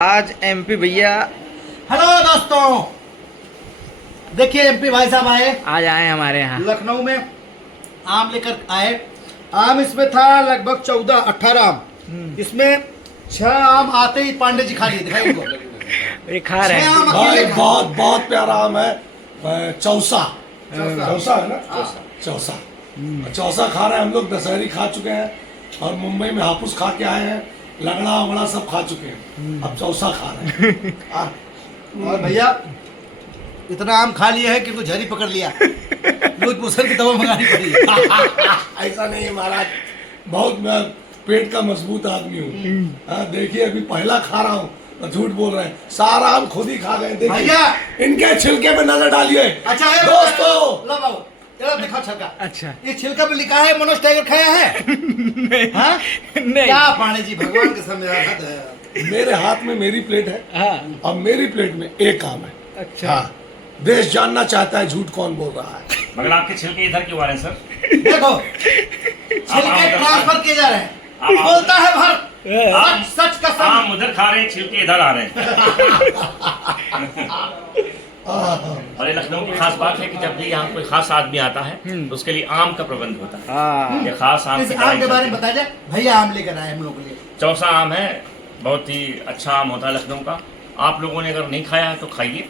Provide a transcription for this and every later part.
आज एमपी भैया हेलो दोस्तों, देखिए एमपी भाई साहब आज आए हमारे यहाँ लखनऊ में आम लेकर आए। आम इसमें था लगभग 14-18 आम। इसमें 6 आम आते ही पांडे जी खा लिए। दिखाई इनको। ये खा रहे हैं। भाई बहुत बहुत प्यारा आम है। चौसा चौसा है ना, चौसा चौसा खा रहे हैं हम लोग। दशहरी खा चुके हैं और मुंबई में हापुस खा के आए हैं। लगड़ा उंगड़ा सब खा चुके हैं, अब चौसा खा रहे हैं। और भैया इतना आम खा लिया है कि कुछ झरी पकड़ लिया। लूज मोशन की दवा मंगानी पड़ी। ऐसा नहीं है महाराज, बहुत मैं पेट का मजबूत आदमी हूँ। देखिए अभी पहला खा रहा हूँ, तो झूठ बोल रहे हैं। सारा आम खुद ही खा गए। देखिए भैया इनके छिलके में नजर डालिए। अच्छा है दोस्तों, लो बाबू तेरा दिखा छिलका। अच्छा ये छिलका पे लिखा है मनोज टाइगर खाया है। हाँ? नहीं क्या पांडे जी, भगवान के सामने हद है। मेरे हाथ में मेरी प्लेट है हाँ और मेरी प्लेट में एक आम है। अच्छा हाँ, देश जानना चाहता है झूठ कौन बोल रहा है। मगर आपके छिलके इधर क्यों आ रहे हैं सर? देखो छिलके ट्रांसफर किए जा रहे हैं। बोलता है भर सच सच का सच। आम उधर खा रहे हैं, छिलके इधर आ रहे हैं। और ये लखनऊ की खास बात है कि जब भी यहाँ कोई खास आदमी आता है तो उसके लिए आम का प्रबंध होता है। हाँ ये खास आम इस की आम के बारे में चलती है। बता जाए भैया। आम लेकर आए हम लोग के लिए। चौसा आम है, बहुत ही अच्छा आम होता है लखनऊ का। आप लोगों ने अगर नहीं खाया है तो खाइए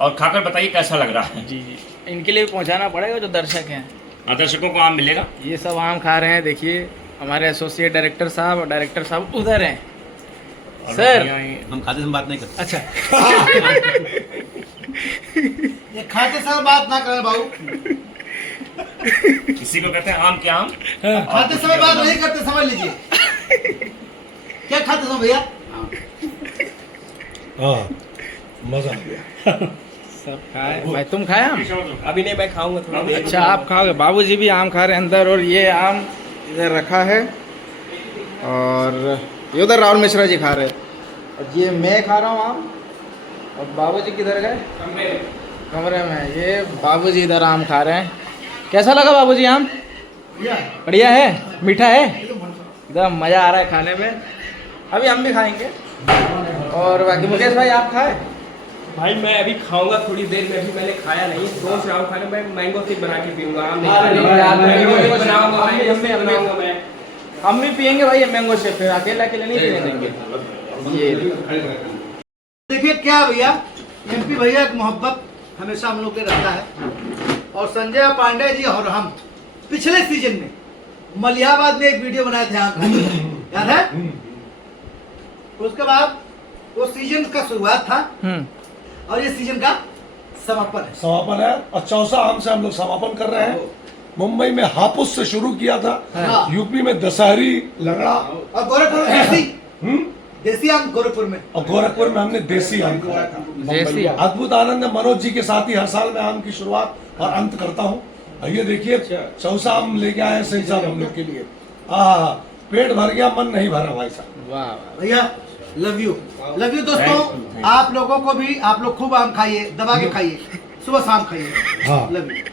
और खाकर बताइए कैसा लग रहा है। जी जी, इनके लिए पहुंचाना पड़ेगा जो दर्शक हैं। दर्शकों को आम मिलेगा। ये सब आम खा रहे हैं। देखिए हमारे एसोसिएट डायरेक्टर साहब और डायरेक्टर साहब उधर हैं। और सर हम खाते समय बात नहीं करते। अच्छा ये खाते समय बात ना करें बाबू। इसी को कहते हैं आम के आम। खाते समय बात नहीं करते, समझ लीजिए। क्या खाते समय भैया? हाँ, मजा आ गया। सब खाए भाई। तुम खाए आम? अभी नहीं, मैं खाऊंगा थोड़ा देर। अच्छा आप खाओगे। बाबूजी भी आम खा रहे हैं अंदर। और ये आम इधर रखा है और ये उधर राहुल मिश्रा जी खा रहे हैं और ये मैं खा रहा हूँ आम। और बाबूजी किधर गए? कमरे में। ये बाबूजी इधर आम खा रहे हैं। कैसा लगा बाबूजी आम? बढ़िया है, मीठा है, एकदम मज़ा आ रहा है खाने में। अभी हम भी खाएंगे। और बाकी मुकेश भाई आप खाए? भाई मैं अभी खाऊंगा थोड़ी देर में। अभी मैंने खाया नहीं, सोच रहा हूँ खाने। मैं मैंगो शेक बना के पीऊंगा। आम नहीं, मैंगो शेक बनाऊंगा। बनाऊंगा मैं। हम भी पियेंगे भाई ये मैंगो शेक। फिर अकेले अकेले नहीं पीने देंगे। ये देखिए क्या भैया, एमपी भैया की मोहब्बत हमेशा हम लोग के रहता है। और संजय पांडे जी और हम पिछले सीजन में मलियाबाद में एक वीडियो बनाए थे आम खाने का। याद है? उसके बाद वो सीजन का शुरुआत था और ये सीजन का समापन है। समापन है और चौसा आम से हम लोग समापन कर रहे हैं। मुंबई में हापुस से शुरू किया था। हाँ। यूपी में दशहरी, लगड़ा और गोरखपुर में देसी आम गोरखपुर में। और गोरखपुर में हमने देसी आम खाया था। देसी आम। अद्भुत आनंद है। मनोज जी के साथ ही हर साल मैं आम की शुरुआत और अंत करता हूँ। ये देखिए चौसा आम लेके आए हैं सही साहब हम लोग के लिए। पेट भर गया, मन नहीं भरा भाई साहब। वाह भैया लव यू दोस्तों। आप लोगों को भी, आप लोग खूब आम खाइए, दबा के खाइए, सुबह शाम खाइए। हाँ। Love you.